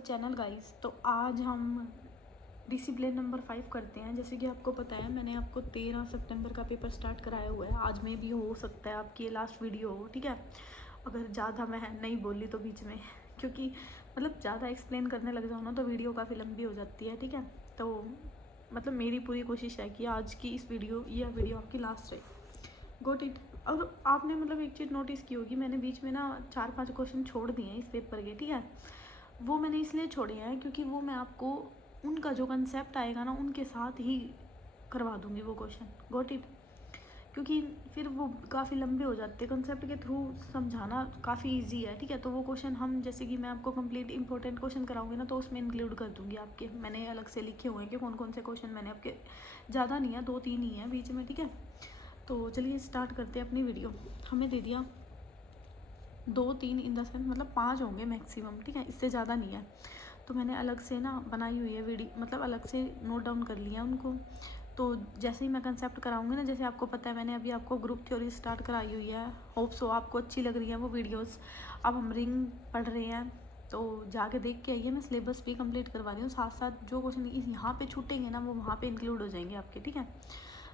Channel guys. तो आज हम डिसिप्लिन नंबर 5 करते हैं। जैसे कि आपको पता है मैंने आपको 13 सितंबर का पेपर स्टार्ट कराया हुआ है। आज में भी हो सकता है आपकी ये लास्ट वीडियो हो, ठीक है। अगर ज़्यादा मैं नहीं बोली तो बीच में, क्योंकि मतलब ज़्यादा एक्सप्लेन करने लग जाऊँ ना तो वीडियो काफ़ी लंबी हो जाती है, ठीक है। तो मतलब मेरी पूरी कोशिश है कि आज की इस वीडियो आपकी लास्ट रहे। गोट इट। और आपने मतलब एक चीज़ नोटिस की होगी, मैंने बीच में ना 4-5 क्वेश्चन छोड़ दिए हैं इस पेपर के, ठीक है। वो मैंने इसलिए छोड़े हैं क्योंकि वो मैं आपको उनका जो कंसेप्ट आएगा ना उनके साथ ही करवा दूँगी वो क्वेश्चन। Got it. क्योंकि फिर वो काफ़ी लंबे हो जाते हैं, कंसेप्ट के थ्रू समझाना काफ़ी इजी है, ठीक है। तो वो क्वेश्चन हम जैसे कि मैं आपको कंप्लीट इंपॉर्टेंट क्वेश्चन कराऊंगी ना तो उसमें इंक्लूड कर दूँगी आपके। मैंने अलग से लिखे हुए हैं कि कौन कौन से क्वेश्चन मैंने आपके, ज़्यादा नहीं है, 2-3 ही हैं बीच में, ठीक है। तो चलिए स्टार्ट करते हैं अपनी वीडियो। हमें दे दिया 2-3 इन द सेंस मतलब 5 होंगे मैक्सिमम, ठीक है, इससे ज़्यादा नहीं है। तो मैंने अलग से ना बनाई हुई है वीडियो, मतलब अलग से नोट डाउन कर लिया उनको। तो जैसे ही मैं कंसेप्ट कराऊंगी ना, जैसे आपको पता है मैंने अभी आपको ग्रुप थ्योरी स्टार्ट कराई हुई है, होप सो आपको अच्छी लग रही है वो वीडियोस। अब हम रिंग पढ़ रहे हैं तो जाके देख के आइए। मैं सिलेबस भी कंप्लीट करवा रही हूँ, साथ साथ जो क्वेश्चन यहाँ पे छूटेंगे ना वो वहाँ पे इंक्लूड हो जाएंगे आपके, ठीक है।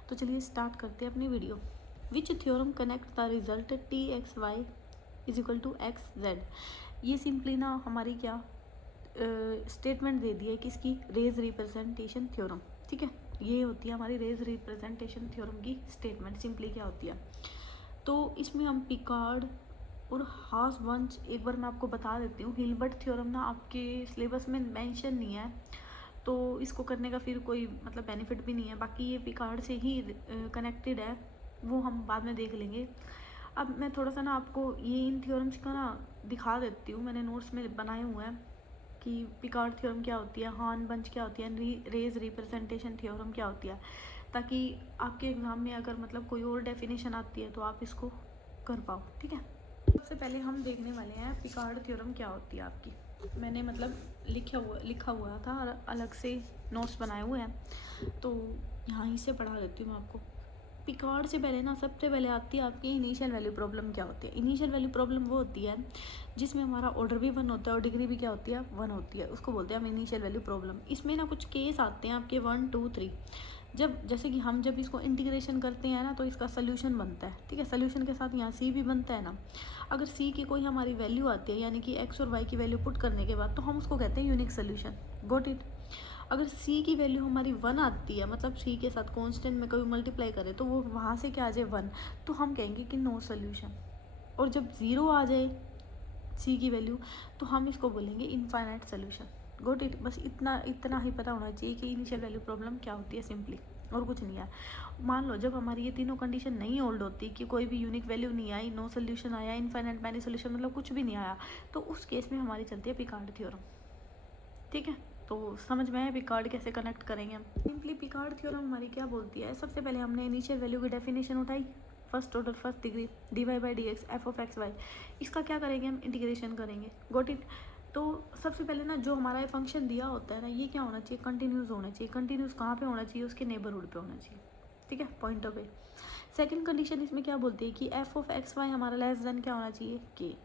तो चलिए स्टार्ट करते हैं अपनी video. Which theorem connect the result T(x(y) is equal to x(z)। ये सिंपली ना हमारी क्या स्टेटमेंट दे दी है किसकी, रेज रिप्रेजेंटेशन थ्योरम, ठीक है। ये होती है हमारी रेज रिप्रेजेंटेशन थ्योरम की स्टेटमेंट। सिंपली क्या होती है, तो इसमें हम पिकार्ड और हास-वंच, एक बार मैं आपको बता देती हूँ। हिल्बर्ट थ्योरम ना आपके सिलेबस में मेंशन नहीं है, तो इसको करने का फिर कोई मतलब बेनिफिट भी नहीं है। बाकी ये पिकार्ड से ही कनेक्टेड है, वो हम बाद में देख लेंगे। अब मैं थोड़ा सा ना आपको ये इन थ्योरम्स का ना दिखा देती हूँ, मैंने नोट्स में बनाए हुए हैं कि पिकार्ड थ्योरम क्या होती है, हान-वंच क्या होती है, रेज रिप्रेजेंटेशन थ्योरम क्या होती है, ताकि आपके एग्ज़ाम में अगर मतलब कोई और डेफिनेशन आती है तो आप इसको कर पाओ, ठीक है। सबसे पहले हम देखने वाले हैं पिकार्ड थ्योरम क्या होती है आपकी। मैंने मतलब लिखा हुआ था और अलग से नोट्स बनाए हुए हैं, तो यहाँ ही से पढ़ा देती हूँ मैं आपको। पिकार्ड से पहले ना सबसे पहले आती है आपकी इनिशियल वैल्यू प्रॉब्लम क्या होती है। इनिशियल वैल्यू प्रॉब्लम वो होती है जिसमें हमारा ऑर्डर भी 1 होता है और डिग्री भी क्या होती है, 1 होती है। उसको बोलते हैं हम इनिशियल वैल्यू प्रॉब्लम। इसमें ना कुछ केस आते हैं आपके 1, 2, 3। जब जैसे कि हम जब इसको इंटीग्रेशन करते हैं ना तो इसका सोल्यूशन बनता है, ठीक है। सोल्यूशन के साथ यहाँ सी भी बनता है ना। अगर सी की कोई हमारी वैल्यू आती है, यानी कि एक्स और वाई की वैल्यू पुट करने के बाद, तो हम उसको कहते हैं यूनिक सोल्यूशन। Got it. अगर सी की वैल्यू हमारी 1 आती है, मतलब सी के साथ कांस्टेंट में कभी मल्टीप्लाई करें तो वो वहाँ से क्या आ जाए 1, तो हम कहेंगे कि नो सोल्यूशन। और जब 0 आ जाए सी की वैल्यू तो हम इसको बोलेंगे इनफाइनाइट सोल्यूशन। Goat it. बस इतना ही पता होना चाहिए कि इनिशियल वैल्यू प्रॉब्लम क्या होती है, सिंपली, और कुछ नहीं है। मान लो जब हमारी ये तीनों कंडीशन नहीं होल्ड होती, कि कोई भी यूनिक वैल्यू नहीं आई, नो सोल्यूशन आया, इनफाइनाइट मैनी सोल्यूशन, मतलब कुछ भी नहीं आया, तो उस केस में हमारी चलती है पिकार्ड थ्योरम, ठीक है। तो समझ में आया पिकार्ड कैसे कनेक्ट करेंगे हम। सिंपली पिकार्ड थ्योरम हमारी क्या बोलती है, सबसे पहले हमने इनिशियल वैल्यू की डेफिनेशन उठाई, first order first degree dy/dx f(x(y), इसका क्या करेंगे हम, इंटीग्रेशन करेंगे। Got it. तो सबसे पहले ना जो हमारा ये फंक्शन दिया होता है ना, ये क्या होना चाहिए, कंटिन्यूस होना चाहिए। कंटिन्यूस कहाँ पे होना चाहिए, उसके नेबरहुड पे होना चाहिए, ठीक है, पॉइंटर पे। सेकंड कंडीशन इसमें क्या बोलती है कि f(x(y) हमारा लेस देन क्या होना चाहिए, k।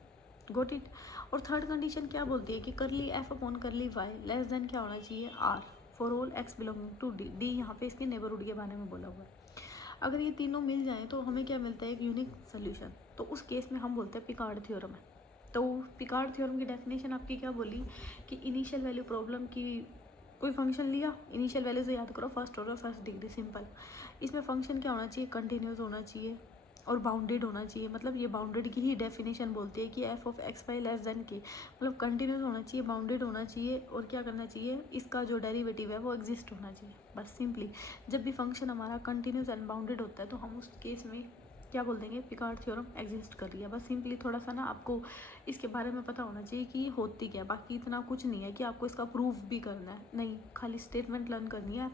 Got it. और थर्ड कंडीशन क्या बोलती है कि curly F upon curly Y less than क्या होना चाहिए, R, for all X belonging to D. D यहाँ पे इसके नेबरहुड के बारे में बोला हुआ है। अगर ये तीनों मिल जाएं तो हमें क्या मिलता है, एक यूनिक सोल्यूशन। तो उस केस में हम बोलते हैं पिकार्ड थ्योरम है। तो पिकार्ड थ्योरम की डेफिनेशन आपकी क्या बोली कि इनिशियल वैल्यू प्रॉब्लम की कोई फंक्शन लिया, इनिशियल वैल्यू से याद करो, first order first degree, simple. इसमें फंक्शन क्या होना चाहिए, कंटिन्यूस होना चाहिए और बाउंडेड होना चाहिए। मतलब ये बाउंडेड की ही डेफिनेशन बोलती है कि f(x(y) लेस देन के, मतलब कंटिन्यूस होना चाहिए, बाउंडेड होना चाहिए, और क्या करना चाहिए, इसका जो डेरिवेटिव है वो एग्जिस्ट होना चाहिए। बस सिंपली जब भी फंक्शन हमारा कंटिन्यूस एंड बाउंडेड होता है तो हम उस केस में क्या बोल देंगे, पिकार्ड थ्योरम एग्जिस्ट कर लिया। बस सिंपली थोड़ा सा ना आपको इसके बारे में पता होना चाहिए कि होती क्या। बाकी इतना कुछ नहीं है कि आपको इसका प्रूफ भी करना है, नहीं, खाली स्टेटमेंट लर्न करनी है।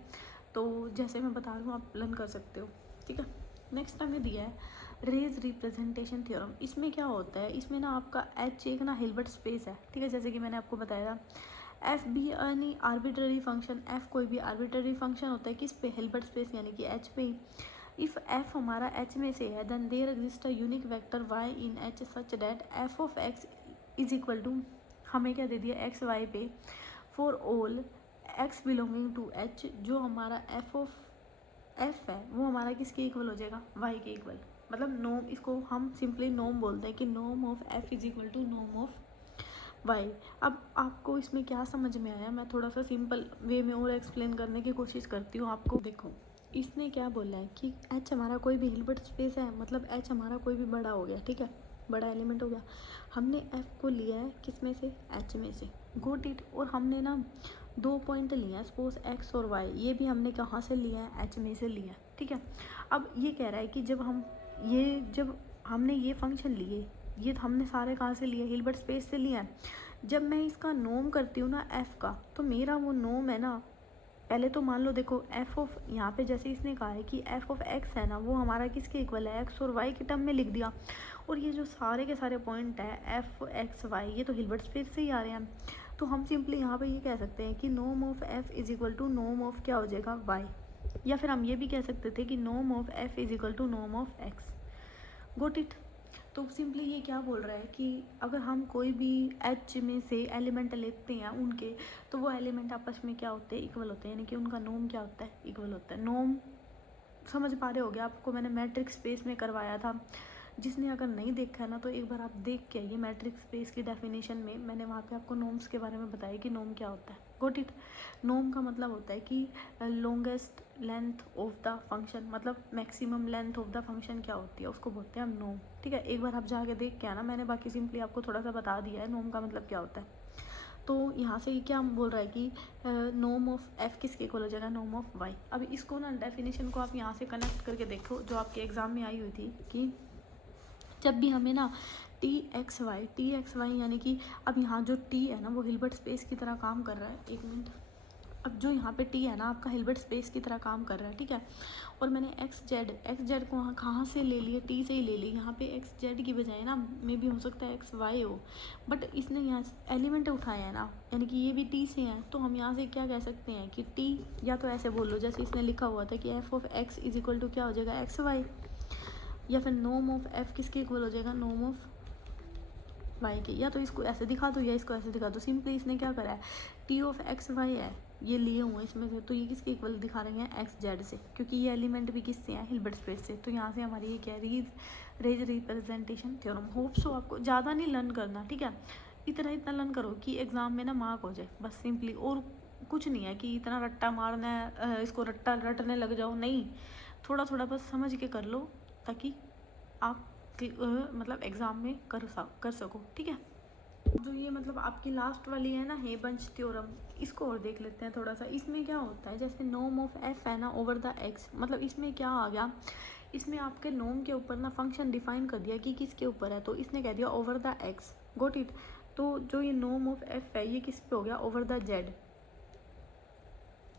तो जैसे मैं बता रही हूँ आप लर्न कर सकते हो, ठीक है। नेक्स्ट हमें दिया है रेज रिप्रेजेंटेशन थ्योरम। इसमें क्या होता है, इसमें ना आपका एच एक ना हिल्बर्ट स्पेस है, ठीक है, जैसे कि मैंने आपको बताया था। एफ भी यानी आर्बिट्ररी फंक्शन, एफ कोई भी आर्बिट्ररी फंक्शन होता है किस पे, हिल्बर्ट स्पेस यानी कि एच पे। इफ़ एफ हमारा एच में से है then there exist a unique vector Y in H such that f(x) is equal to हमें क्या दे दिया एक्स वाई पे for all X belonging to H, जो हमारा एफ ऑफ एफ है वो हमारा किसके इक्वल हो जाएगा, वाई के इक्वल। मतलब नोम, इसको हम सिंपली नोम बोलते हैं कि नोम of F is equal to Nom of Y. अब आपको इसमें क्या समझ में आया, मैं थोड़ा सा सिंपल वे में और एक्सप्लेन करने की कोशिश करती हूँ आपको। देखो इसने क्या बोला है कि एच हमारा कोई भी हिल्बर्ट स्पेस है, मतलब एच हमारा कोई भी बड़ा हो गया, ठीक है, बड़ा एलिमेंट हो गया। हमने एफ को लिया है किस में से, एच में से, गोट इट। और हमने ना 2 पॉइंट लिया है, सपोज एक्स और वाई, ये भी हमने कहाँ से लिया है, एच में से लिया है, ठीक है। अब ये कह रहा है कि जब हमने ये फंक्शन लिए, ये हमने सारे कहाँ से लिए, हिल्बर्ट स्पेस से लिया है। जब मैं इसका नोम करती हूँ ना एफ़ का, तो मेरा वो नोम है ना, पहले तो मान लो देखो एफ ऑफ, यहाँ पे जैसे इसने कहा है कि एफ ऑफ एक्स है ना, वो हमारा किसके इक्वल है, एक्स और वाई के टर्म में लिख दिया। और ये जो सारे के सारे पॉइंट है एफ एक्स वाई, ये तो हिल्बर्ट स्पेस से ही आ रहे हैं। तो हम सिंपली यहाँ पे ये कह सकते हैं कि नोम of F is equal to Nom of क्या हो जाएगा, वाई। या फिर हम ये भी कह सकते थे कि नोम of F is equal to Nom of x. Goat it. तो सिंपली ये क्या बोल रहा है कि अगर हम कोई भी एच में से एलिमेंट लेते हैं उनके, तो वो एलिमेंट आपस में क्या होते हैं, इक्वल होते हैं, यानी कि उनका नोम क्या होता है, इक्वल होता है। नोम समझ पा रहे हो गया, आपको मैंने मैट्रिक्स स्पेस में करवाया था। जिसने अगर नहीं देखा है ना, तो एक बार आप देख के आइए, मैट्रिक्स स्पेस की डेफिनेशन में मैंने वहाँ पे आपको नोम्स के बारे में बताया कि नोम क्या होता है। Got it. नोम का मतलब होता है कि longest length of the function, मतलब maximum length of the function क्या होती है, उसको बोलते हैं हम नोम, ठीक है। एक बार आप जाके देख के आना, मैंने बाकी सिंपली आपको थोड़ा सा बता दिया है नोम का मतलब क्या होता है। तो यहाँ से क्या बोल रहा है कि नोम ऑफ एफ किसके इक्वल हो जाएगा, नोम ऑफ वाई। अब इसको ना डेफिनेशन को आप यहाँ से कनेक्ट करके देखो, जो आपके एग्जाम में आई हुई थी कि जब भी हमें ना टी एक्स वाई यानी कि अब यहाँ जो टी है ना वो हिल्बर्ट स्पेस की तरह काम कर रहा है, एक मिनट। अब जो यहाँ पे टी है ना आपका हिल्बर्ट स्पेस की तरह काम कर रहा है, ठीक है। और मैंने एक्स जेड को कहाँ से ले लिया, टी से ही ले ली। यहाँ पे एक्स जेड की बजाय ना मे भी हो सकता है एक्स वाई हो, बट इसने यहाँ एलिमेंट उठाया है ना, यानी कि ये भी टी से हैं। तो हम यहाँ से क्या कह सकते हैं कि टी, या तो ऐसे बोल लो जैसे इसने लिखा हुआ था कि F of x is equal to क्या हो जाएगा, एक्स वाई। या फिर नोम ऑफ एफ किसके इक्वल हो जाएगा, नोम ऑफ वाई के। या तो इसको ऐसे दिखा दो या इसको ऐसे दिखा दो। सिंपली इसने क्या करा है, टी ऑफ एक्स वाई है, ये लिए हुए हैं इसमें से, तो ये किसके इक्वल दिखा रहे हैं, एक्स जेड से, क्योंकि ये एलिमेंट भी किससे हैं, हिल्बर्ट स्पेस से। तो यहाँ से हमारी ये क्या है, Riesz representation theorem. Hope so आपको ज़्यादा नहीं लर्न करना, ठीक है। इतना लर्न करो कि एग्जाम में ना मार्क हो जाए, बस सिंपली। और कुछ नहीं है कि इतना रट्टा मारना है, इसको रट्टा रटने लग जाओ, नहीं। थोड़ा थोड़ा बस समझ के कर लो, ताकि आप मतलब एग्ज़ाम में कर सको, ठीक है। जो ये मतलब आपकी लास्ट वाली है ना, हेबंच थ्योरम, इसको और देख लेते हैं थोड़ा सा। इसमें क्या होता है, जैसे नोम ऑफ एफ है ना ओवर द एक्स, मतलब इसमें क्या आ गया, इसमें आपके नोम के ऊपर ना फंक्शन डिफाइन कर दिया कि किसके ऊपर है, तो इसने कह दिया over the x. Goat it. तो जो ये नोम ऑफ एफ है ये किस पे हो गया, ओवर द जेड।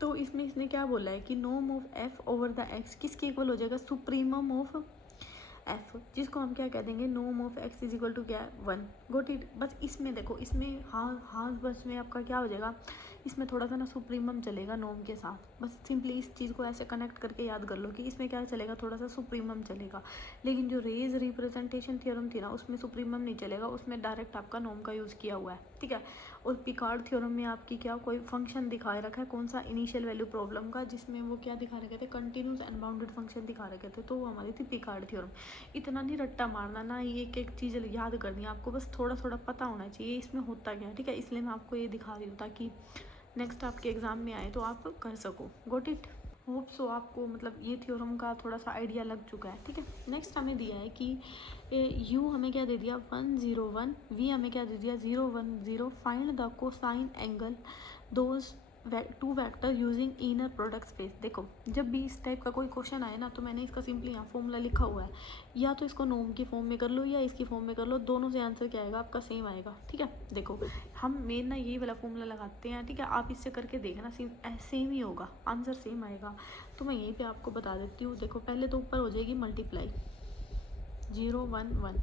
तो इसमें इसने क्या बोला है कि नोम of f over the x किसके इक्वल हो जाएगा, सुप्रीमम ऑफ एफ, जिसको हम क्या कह देंगे, नोम of x is equal to क्या है, 1। Got it. बस इसमें देखो, इसमें हाँ बस में आपका क्या हो जाएगा, इसमें थोड़ा सा ना सुप्रीमम चलेगा नोम के साथ। बस सिंपली इस चीज़ को ऐसे कनेक्ट करके याद कर लो कि इसमें क्या चलेगा, थोड़ा सा सुप्रीमम चलेगा। लेकिन जो रेज रिप्रेजेंटेशन थ्योरम थी ना, उसमें सुप्रीमम नहीं चलेगा, उसमें डायरेक्ट आपका नोम का यूज़ किया हुआ है, ठीक है। और पिकार्ड थ्योरम में आपकी क्या कोई फंक्शन दिखाए रखा है, कौन सा, इनिशियल वैल्यू प्रॉब्लम का, जिसमें वो क्या दिखा रखे थे, कंटिन्यूस एंड बाउंडेड फंक्शन दिखा रखे थे, तो वो हमारी थी पिकार्ड थ्योरम। इतना नहीं रट्टा मारना ना, ये एक चीज़ याद करनी है आपको, बस थोड़ा थोड़ा पता होना चाहिए इसमें होता क्या है, ठीक है। इसलिए मैं आपको ये दिखा रही हूँ ताकि नेक्स्ट आपके एग्ज़ाम में आए तो आप कर सको। Got it. होप सो आपको मतलब ये थ्योरम का थोड़ा सा आइडिया लग चुका है, ठीक है। नेक्स्ट हमें दिया है कि यू हमें क्या दे दिया, 101, वी हमें क्या दे दिया, 010। Find the cosine angle those two vector using inner product space. देखो जब भी इस टाइप का कोई क्वेश्चन आए ना, तो मैंने इसका सिंपली यहाँ फॉर्मूला लिखा हुआ है, या तो इसको नोम की फॉर्म में कर लो या इसकी फॉर्म में कर लो, दोनों से आंसर क्या आएगा आपका, सेम आएगा, ठीक है। देखो हम मेन ना यही वाला फॉर्मूला लगाते हैं, ठीक है। आप इससे करके देखना, सेम ही होगा, आंसर सेम आएगा। तो मैं यहीं पे आपको बता देती हूँ। देखो पहले तो ऊपर हो जाएगी मल्टीप्लाई, 011,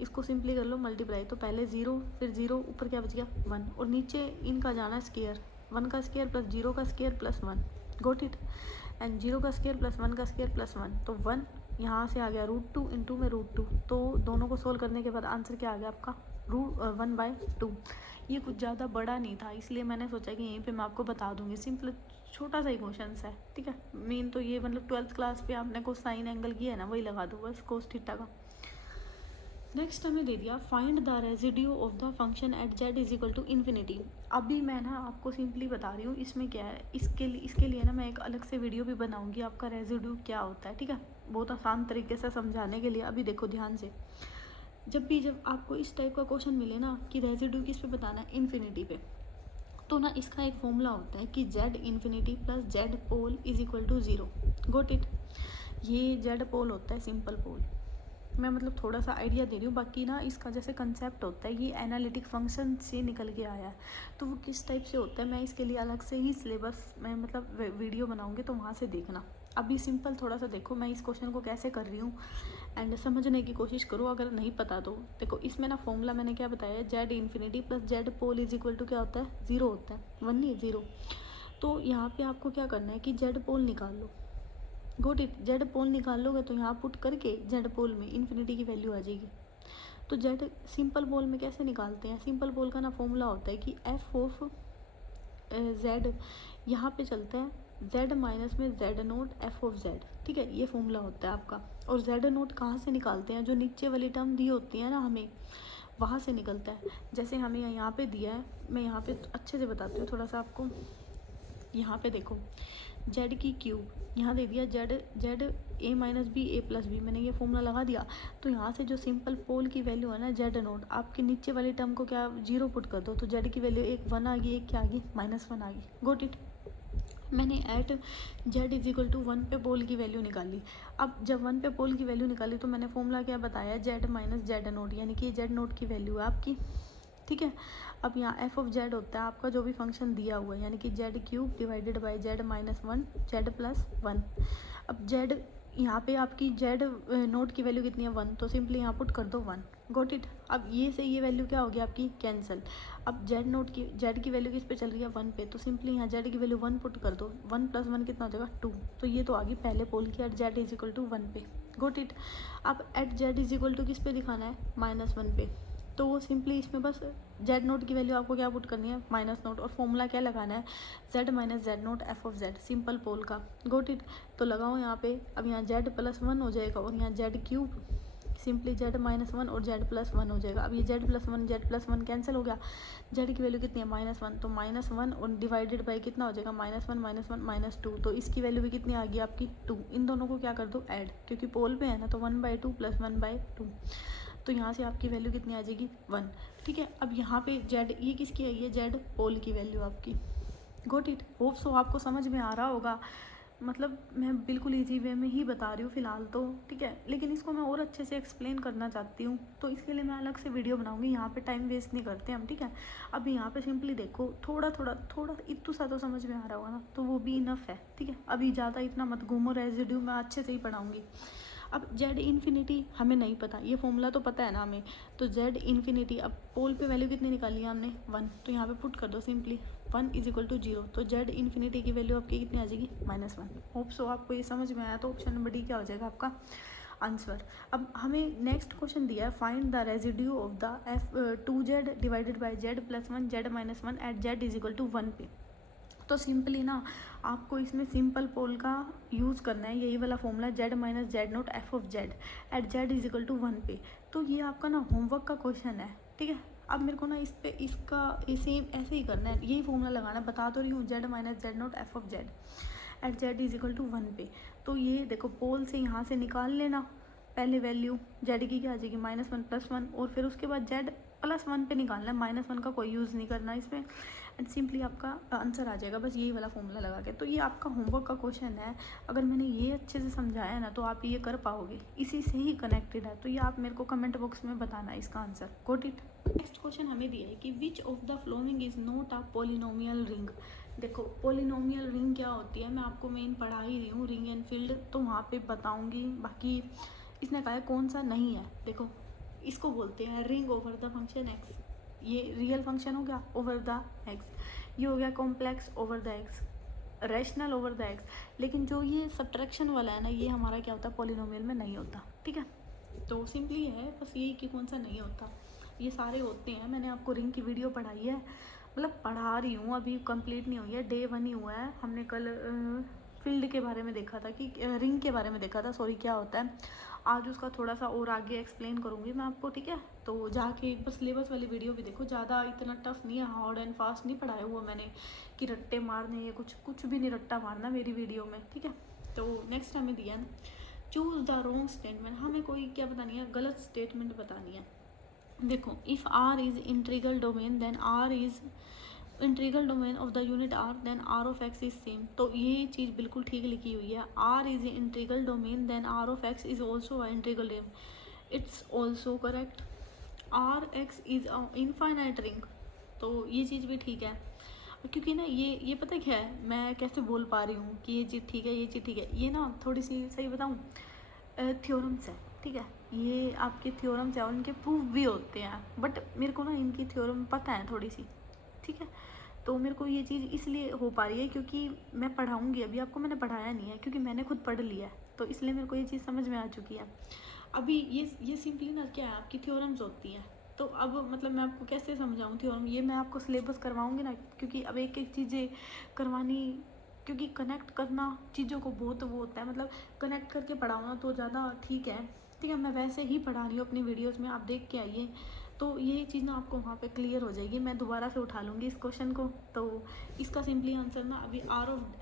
इसको सिंपली कर लो मल्टीप्लाई, तो पहले 0 फिर 0, ऊपर क्या बच गया 1, और नीचे इनका जाना स्केयर, 1 का स्केयर प्लस 0 का square plus 1। Got it. And 0 का स्केयर प्लस 1 का स्केयर प्लस 1, तो 1 यहाँ से आ गया √2 इंटू में √2। तो दोनों को सोल्व करने के बाद आंसर क्या आ गया आपका 1/2। ये कुछ ज़्यादा बड़ा नहीं था, इसलिए मैंने सोचा कि यहीं पे मैं आपको बता दूंगी। सिंपल छोटा सा ही क्वेश्चन है, ठीक है। मेन तो ये मतलब 12th क्लास पे आपने को साइन एंगल किया है ना, वही लगा दो बस, कोस थीटा का। नेक्स्ट हमें दे दिया find the residue of the function at z is equal to infinity. अभी मैं ना आपको सिंपली बता रही हूँ इसमें क्या है। इसके लिए ना मैं एक अलग से वीडियो भी बनाऊंगी, आपका रेजिड्यू क्या होता है, ठीक है, बहुत आसान तरीके से समझाने के लिए। अभी देखो ध्यान से, जब आपको इस टाइप का क्वेश्चन मिले ना कि रेजिड्यू किस पे बताना है, इन्फिनिटी पे, तो ना इसका एक फॉर्मूला होता है कि z infinity plus z pole is equal to 0। Got it. ये z पोल होता है सिंपल पोल। मैं मतलब थोड़ा सा आइडिया दे रही हूँ, बाकी ना इसका जैसे कंसेप्ट होता है, ये एनालिटिक फंक्शन से निकल के आया है, तो वो किस टाइप से होता है मैं इसके लिए अलग से ही सिलेबस में मतलब वीडियो बनाऊँगी, तो वहाँ से देखना। अभी सिंपल थोड़ा सा देखो मैं इस क्वेश्चन को कैसे कर रही हूँ एंड समझने की कोशिश करो। अगर नहीं पता तो देखो, इसमें ना फॉर्मूला मैंने क्या बताया, z infinity plus z pole is equal to क्या होता है, 0 होता है, 1 नहीं 0। तो यहाँ पे आपको क्या करना है कि z पोल निकाल लो। Got it. जेड पोल निकाल लोगे तो यहाँ पुट करके जेड पोल में इन्फिनिटी की वैल्यू आ जाएगी। तो जेड सिंपल पोल में कैसे निकालते हैं, सिंपल पोल का ना फॉर्मूला होता है कि एफ ऑफ जेड यहाँ पे चलता है जेड माइनस में Z naught F of Z, ठीक है, ये फॉर्मूला होता है आपका। और जेड नोट कहाँ से निकालते हैं, जो नीचे वाली टर्म दी होती है ना हमें, वहाँ से निकलता है। जैसे हमें यहाँ पे दिया है, मैं यहाँ पे अच्छे से बताती हूँ थोड़ा सा आपको। यहाँ पे देखो जेड की क्यूब, यहाँ दे दिया Z A minus B A plus B, मैंने ये फॉर्मूला लगा दिया। तो यहाँ से जो सिंपल पोल की वैल्यू है ना जेड नोट, आपके नीचे वाली टर्म को क्या 0 पुट कर दो, तो जेड की वैल्यू एक 1 आ गई, एक क्या आ गई, -1 आ गई। Got it. मैंने at Z is equal to 1 पे पोल की वैल्यू निकाली। अब जब 1 पे पोल की वैल्यू निकाली तो मैंने फॉर्मूला क्या बताया, जेड माइनस जेड नोट, यानी कि जेड नोट की वैल्यू है आपकी, ठीक है। अब यहाँ एफ ऑफ जेड होता है आपका जो भी फंक्शन दिया हुआ है, यानी कि Z cube divided by Z minus 1 Z plus 1। अब जेड यहाँ पे आपकी जेड नोट की वैल्यू कितनी है, 1, तो सिंपली यहाँ पुट कर दो 1। Got it. अब ये से ये वैल्यू क्या होगी आपकी, कैंसिल। अब जेड की वैल्यू किस पे चल रही है, 1 पे, तो सिंपली यहाँ जेड की वैल्यू 1 पुट कर दो, 1 + 1 कितना हो जाएगा, 2। तो ये तो आ गई पहले पोल की at Z is equal to 1 पे। Got it. अब at Z is equal to किस पे दिखाना है, -1 पे, तो वो सिंपली इसमें बस जेड नोट की वैल्यू आपको क्या पुट करनी है, -0, और फॉर्मूला क्या लगाना है, z minus Z naught F of z, simple pole का। Got it. तो लगाओ यहाँ पे, अब यहाँ जेड प्लस 1 हो जाएगा और यहाँ जेड क्यूब सिंपली जेड -1 और जेड प्लस 1 हो जाएगा। अब ये जेड प्लस वन कैंसिल हो गया, जेड की वैल्यू कितनी है, -1, तो -1 और डिवाइडेड बाई कितना हो जाएगा, -1 -2, तो इसकी वैल्यू भी कितनी आ गई आपकी 2। इन दोनों को क्या कर दो ऐड, क्योंकि पोल पे है ना, तो 1/2 + 1/2, तो यहाँ से आपकी वैल्यू कितनी आ जाएगी, 1, ठीक है। अब यहाँ पे जेड ये किसकी आई है, जेड पोल की वैल्यू आपकी। Got it. होप सो आपको समझ में आ रहा होगा, मतलब मैं बिल्कुल इजी वे में ही बता रही हूँ फ़िलहाल तो, ठीक है, लेकिन इसको मैं और अच्छे से एक्सप्लेन करना चाहती हूँ, तो इसके लिए मैं अलग से वीडियो बनाऊँगी। यहाँ पे टाइम वेस्ट नहीं करते हम, ठीक है। अब यहाँ पे सिंपली देखो, थोड़ा इतना सा तो समझ में आ रहा होगा ना, तो वो भी इनफ है, ठीक है। अभी ज़्यादा इतना मत घूमो, रेजिड्यू मैं अच्छे से ही पढ़ाऊँगी। अब जेड इन्फिनिटी हमें नहीं पता, ये फॉर्मूला तो पता है ना हमें, तो जेड इन्फिनिटी, अब पोल पे वैल्यू कितनी निकाली है हमने, 1, तो यहाँ पे पुट कर दो सिंपली 1 = 0, तो जेड इन्फिनिटी की वैल्यू आपकी कितनी आ जाएगी, -1। होप सो आपको ये समझ में आया, तो ऑप्शन नंबर डी क्या हो जाएगा आपका आंसर। अब हमें नेक्स्ट क्वेश्चन दिया है, find the residue of the F 2z divided by Z plus 1 Z minus 1 at Z is equal to 1 पे। तो सिंपली ना आपको इसमें सिंपल पोल का यूज़ करना है, यही वाला formula, Z minus Z naught F of Z at Z is equal to 1 पे। तो ये आपका ना होमवर्क का क्वेश्चन है, ठीक है। अब मेरे को ना इसका सेम ऐसे ही करना है, यही फॉर्मूला लगाना है, बता तो रही हूँ, Z minus Z naught F of Z at Z is equal to 1 पे। तो ये देखो पोल से यहाँ से निकाल लेना, पहले वैल्यू जेड की क्या आ जाएगी, -1 + 1, और फिर उसके बाद जेड +1 पे निकालना है, -1 का कोई यूज़ नहीं करना इसमें, एंड सिंपली आपका आंसर आ जाएगा, बस यही वाला फॉर्मूला लगा के। तो ये आपका होमवर्क का क्वेश्चन है, अगर मैंने ये अच्छे से समझाया ना तो आप ये कर पाओगे, इसी से ही कनेक्टेड है। तो ये आप मेरे को कमेंट बॉक्स में बताना है इसका answer. Got it. Next question हमें दिया है कि विच of the following is not a polynomial ring. देखो पोलिनोमियल रिंग क्या होती है, मैं आपको मेन पढ़ा ही रही हूँ, रिंग एंड फील्ड, तो वहाँ पे बताऊँगी। बाकी इसने कहा है कौन सा नहीं है, देखो इसको बोलते हैं ring over the function x, ये रियल फंक्शन हो गया ओवर द एक्स, ये हो गया complex over the x, rational over the x. लेकिन जो ये सब्ट्रैक्शन वाला है ना, ये हमारा क्या होता है, पॉलिनोमियल में नहीं होता, ठीक है। तो सिंपली है बस यही कि कौन सा नहीं होता। ये सारे होते हैं। मैंने आपको रिंग की वीडियो पढ़ाई है, मतलब पढ़ा रही हूँ, अभी कंप्लीट नहीं हुई है, डे 1 ही हुआ है। हमने कल फील्ड के बारे में देखा था कि रिंग के बारे में देखा था, सॉरी, क्या होता है। आज उसका थोड़ा सा और आगे एक्सप्लेन करूँगी मैं आपको, ठीक है। तो जाके एक बार सिलेबस वाली वीडियो भी देखो, ज़्यादा इतना टफ नहीं है, हार्ड एंड फास्ट नहीं पढ़ाया हुआ मैंने कि रट्टे मारने, ये कुछ भी नहीं रट्टा मारना मेरी वीडियो में, ठीक है। तो नेक्स्ट हमें दिया है चूज़ द रॉन्ग स्टेटमेंट। हमें कोई क्या बतानी है, गलत स्टेटमेंट बतानी है। देखो, if R is integral domain then R is integral domain of the unit R then R of x is same. तो ये चीज़ बिल्कुल ठीक लिखी हुई है। R is integral domain then R of x is also a integral domain, it's also correct. R X is a infinite ring, तो ये चीज़ भी ठीक है। क्योंकि ना ये पता क्या है, मैं कैसे बोल पा रही हूँ कि ये चीज़ ठीक है, ये चीज़ ठीक है, ये ना थोड़ी सी सही बताऊँ, थ्योरम्स है, ठीक है। ये आपके थ्योरम्स है और इनके प्रूफ भी होते हैं, बट मेरे को ना इनकी थ्योरम पता है थोड़ी सी, ठीक है। तो मेरे को ये चीज़ इसलिए हो पा रही है क्योंकि मैं पढ़ाऊँगी, अभी आपको मैंने पढ़ाया नहीं है क्योंकि मैंने खुद पढ़ लिया है, तो इसलिए मेरे को ये चीज़ समझ में आ चुकी है। अभी ये सिंपली ना क्या है, आपकी थ्योरम्स होती हैं। तो अब मतलब मैं आपको कैसे समझाऊँ थ्योरम, ये मैं आपको सिलेबस करवाऊँगी ना, क्योंकि अब एक एक चीज़ें करवानी, क्योंकि कनेक्ट करना चीज़ों को बहुत वो होता है, मतलब कनेक्ट करके पढ़ाओ ना तो ज़्यादा ठीक है, ठीक है। मैं वैसे ही पढ़ा रही हूँ अपनी वीडियोज़ में, आप देख के आइए, तो ये चीज़ ना आपको वहाँ पे क्लियर हो जाएगी। मैं दोबारा से उठा लूँगी इस क्वेश्चन को। तो इसका सिंपली आंसर ना अभी R of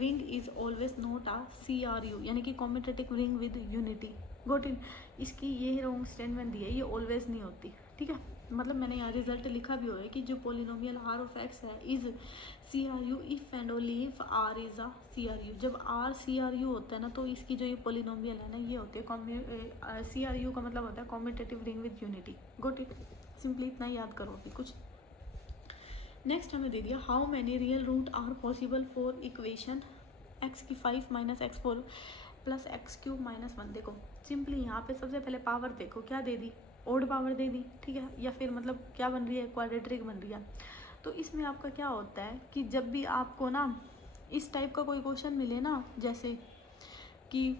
ring is always not a CRU, यानी कि competitive ring with unity. Got it, इसकी ये रॉन्ग स्टेटमेंट दी है, ये ऑलवेज नहीं होती, ठीक है। मतलब मैंने यहाँ रिजल्ट लिखा भी हुआ है कि जो पोलिनोमियल आर ऑफ एक्स है is CRU if and only if R is a CRU। जब आर CRU होता है ना, तो इसकी जो ये पोलिनोमियल है ना, ये होती है CRU का मतलब होता है competitive ring with unity. Got it, simply इतना याद करो अभी कुछ। नेक्स्ट हमें दे दिया how many real root are possible for equation x की 5 माइनस x4 प्लस x³ -1। देखो सिंपली यहाँ पे सबसे पहले पावर देखो क्या दे दी, ओड पावर दे दी, ठीक है, या फिर मतलब क्या बन रही है, क्वाड्रेटिक बन रही है। तो इसमें आपका क्या होता है कि जब भी आपको ना इस टाइप का कोई क्वेश्चन मिले ना, जैसे कि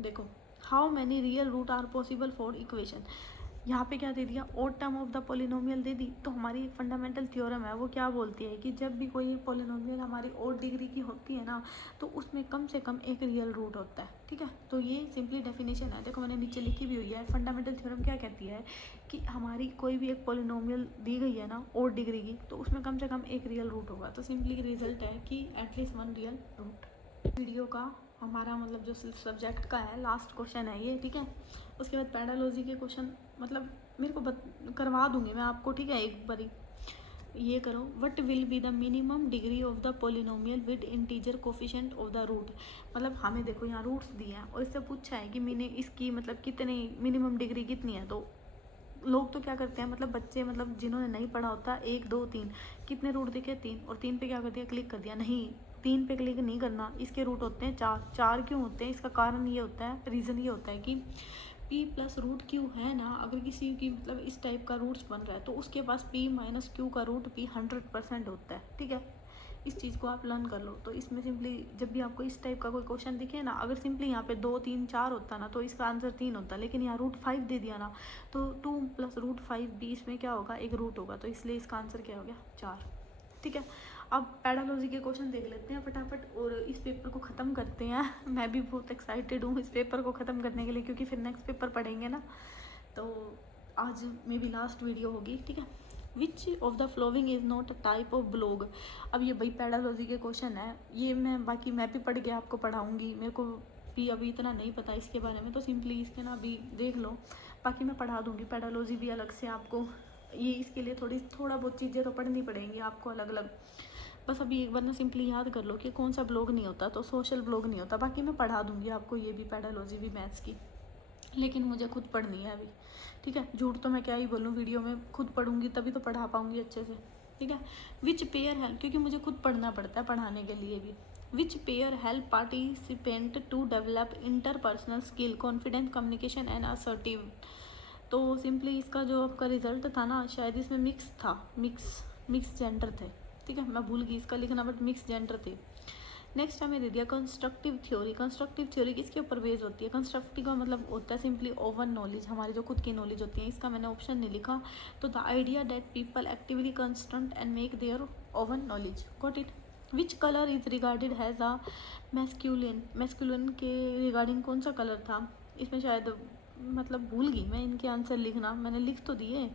देखो how many real root are possible for equation, यहाँ पे क्या दे दिया, odd term of the polynomial दे दी। तो हमारी एक फंडामेंटल थ्योरम है, वो क्या बोलती है कि जब भी कोई पोलिनोमियल हमारी ओड डिग्री की होती है ना, तो उसमें कम से कम एक रियल रूट होता है, ठीक है। तो ये सिंपली डेफिनेशन है, देखो मैंने नीचे लिखी भी हुई है। फंडामेंटल थ्योरम क्या कहती है कि हमारी कोई भी एक पोलिनोमियल दी गई है ना ओड डिग्री की, तो उसमें कम से कम एक रियल रूट होगा। तो सिंपली रिजल्ट है कि एटलीस्ट 1 रियल रूट। वीडियो का हमारा मतलब जो सब्जेक्ट का है लास्ट क्वेश्चन है ये, ठीक है। उसके बाद पैडालॉजी के क्वेश्चन मतलब मेरे को करवा दूंगी मैं आपको, ठीक है। एक बारी ये करो, what will be the minimum degree of the polynomial with integer coefficient of the root. मतलब हमें देखो यहाँ रूट्स दिए हैं और इससे पूछा है कि मैंने इसकी मतलब कितने मिनिमम डिग्री कितनी है। तो लोग तो क्या करते हैं, मतलब बच्चे, मतलब जिन्होंने नहीं पढ़ा होता, 1 2 3 कितने रूट दिखे 3, और 3 पे क्या कर दिया, क्लिक कर दिया। नहीं, 3 पे क्लिक नहीं करना, इसके रूट होते हैं 4। 4 क्यों होते हैं, इसका कारण ये होता है, रीज़न ये होता है कि p प्लस रूट क्यू है ना, अगर किसी की मतलब इस टाइप का रूट्स बन रहा है तो उसके पास p माइनस क्यू का रूट p 100% होता है, ठीक है। इस चीज़ को आप लर्न कर लो। तो इसमें सिंपली जब भी आपको इस टाइप का कोई क्वेश्चन दिखे ना, अगर सिंपली यहाँ पे 2 3 4 होता ना तो इसका आंसर 3 होता, लेकिन यहाँ रूट 5 दे दिया ना, तो 2 प्लस रूट 5 भी इसमें क्या होगा, एक रूट होगा, तो इसलिए इसका आंसर क्या हो गया, 4, ठीक है। अब पैडालॉजी के क्वेश्चन देख लेते हैं फटाफट और इस पेपर को ख़त्म करते हैं। मैं भी बहुत एक्साइटेड हूँ इस पेपर को ख़त्म करने के लिए, क्योंकि फिर नेक्स्ट पेपर पढ़ेंगे ना, तो आज मे बी लास्ट वीडियो होगी, ठीक है। विच of the following is not a type of blog. अब ये भाई पैडालॉजी के क्वेश्चन है, ये मैं बाकी मैं भी पढ़ के आपको पढ़ाऊँगी, मेरे को भी अभी इतना नहीं पता इसके बारे में, तो सिंपली इसके ना अभी देख लो, बाकी मैं पढ़ा दूँगी पैडालॉजी भी अलग से आपको। ये इसके लिए थोड़ा बहुत चीज़ें तो पढ़नी पड़ेंगी आपको अलग अलग। बस अभी एक बार ना सिंपली याद कर लो कि कौन सा ब्लॉग नहीं होता, तो सोशल ब्लॉग नहीं होता। बाकी मैं पढ़ा दूँगी आपको ये भी, पैडालॉजी भी मैथ्स की, लेकिन मुझे खुद पढ़नी है अभी, ठीक है। झूठ तो मैं क्या ही बोलूँ, वीडियो में खुद पढ़ूंगी तभी तो पढ़ा पाऊँगी अच्छे से, ठीक है। विच पेयर है, क्योंकि मुझे खुद पढ़ना पड़ता है पढ़ाने के लिए भी। Which pair help participant to develop interpersonal skill, confidence, communication and assertive. तो सिंपली इसका जो आपका रिजल्ट था ना, शायद इसमें मिक्स था, मिक्स जेंडर थे, ठीक है। मैं भूल गई इसका लिखना, बट मिक्स जेंडर थे। नेक्स्ट हमें दे दिया कंस्ट्रक्टिव थ्योरी। कंस्ट्रक्टिव थ्योरी किसके ऊपर बेस होती है? कंस्ट्रक्टिव का मतलब होता है सिंपली ओवन नॉलेज, हमारी जो खुद की नॉलेज होती है। इसका मैंने ऑप्शन नहीं लिखा, तो the idea that people actively construct and make their own knowledge. Got it. Which colour is regarded has a masculine. Masculine के रिगार्डिंग कौन सा कलर था? इसमें शायद मतलब भूल गई मैं इनके आंसर लिखना, मैंने लिख तो दिए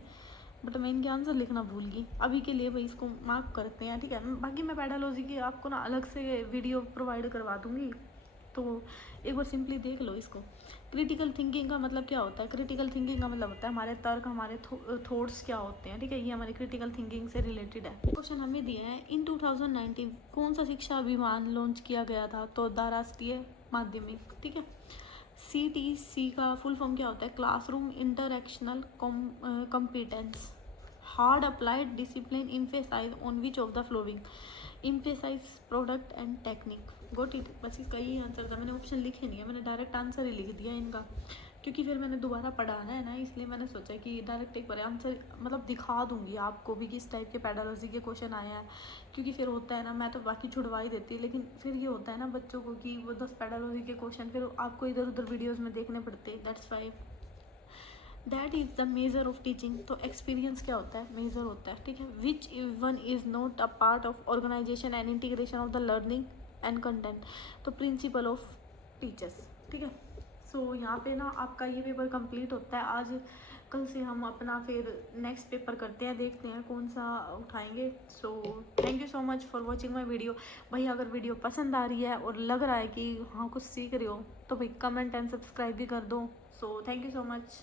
बट मैं इनके आंसर लिखना भूल गई। अभी के लिए भाई इसको मार्क करते हैं, ठीक है। बाकी मैं पेडालॉजी की आपको ना अलग से वीडियो प्रोवाइड करवा दूँगी, तो एक बार सिंपली देख लो इसको। क्रिटिकल थिंकिंग का मतलब क्या होता है? क्रिटिकल थिंकिंग का मतलब होता है हमारे तर्क, हमारे थॉट्स क्या होते हैं, ठीक है। ये हमारी क्रिटिकल थिंकिंग से रिलेटेड है। क्वेश्चन हमें दिया है इन 2019 कौन सा शिक्षा अभियान लॉन्च किया गया था? तो द राष्ट्रीय माध्यमिक, ठीक है। CTC का फुल फॉर्म क्या होता है? Classroom interactional competence, hard applied discipline, emphasize on which of the following, emphasize product and technique. Got it. बस इसका यही आंसर था, मैंने ऑप्शन लिखे नहीं है, मैंने डायरेक्ट आंसर ही लिख दिया इनका, क्योंकि फिर मैंने दोबारा पढ़ाना है ना, इसलिए मैंने सोचा कि डायरेक्ट एक बार आंसर मतलब दिखा दूंगी आपको भी किस टाइप के पेडालॉजी के क्वेश्चन आए हैं। क्योंकि फिर होता है ना, मैं तो बाकी छुड़वा ही देती, लेकिन फिर ये होता है ना बच्चों को कि वो 10 पेडालॉजी के क्वेश्चन फिर आपको इधर उधर वीडियोज़ में देखने पड़ते हैं। That's why that is the major of teaching. तो एक्सपीरियंस क्या होता है? मेजर होता है, ठीक है। Which one is not a part of organisation and integration of the learning and content. तो प्रिंसिपल ऑफ टीचर्स, ठीक है। सो यहाँ पे ना आपका ये पेपर कंप्लीट होता है आज। कल से हम अपना फिर नेक्स्ट पेपर करते हैं, देखते हैं कौन सा उठाएंगे। So thank you so much for watching my video. भाई अगर वीडियो पसंद आ रही है और लग रहा है कि हाँ कुछ सीख रहे हो, तो भाई कमेंट एंड सब्सक्राइब भी कर दो। So thank you so much.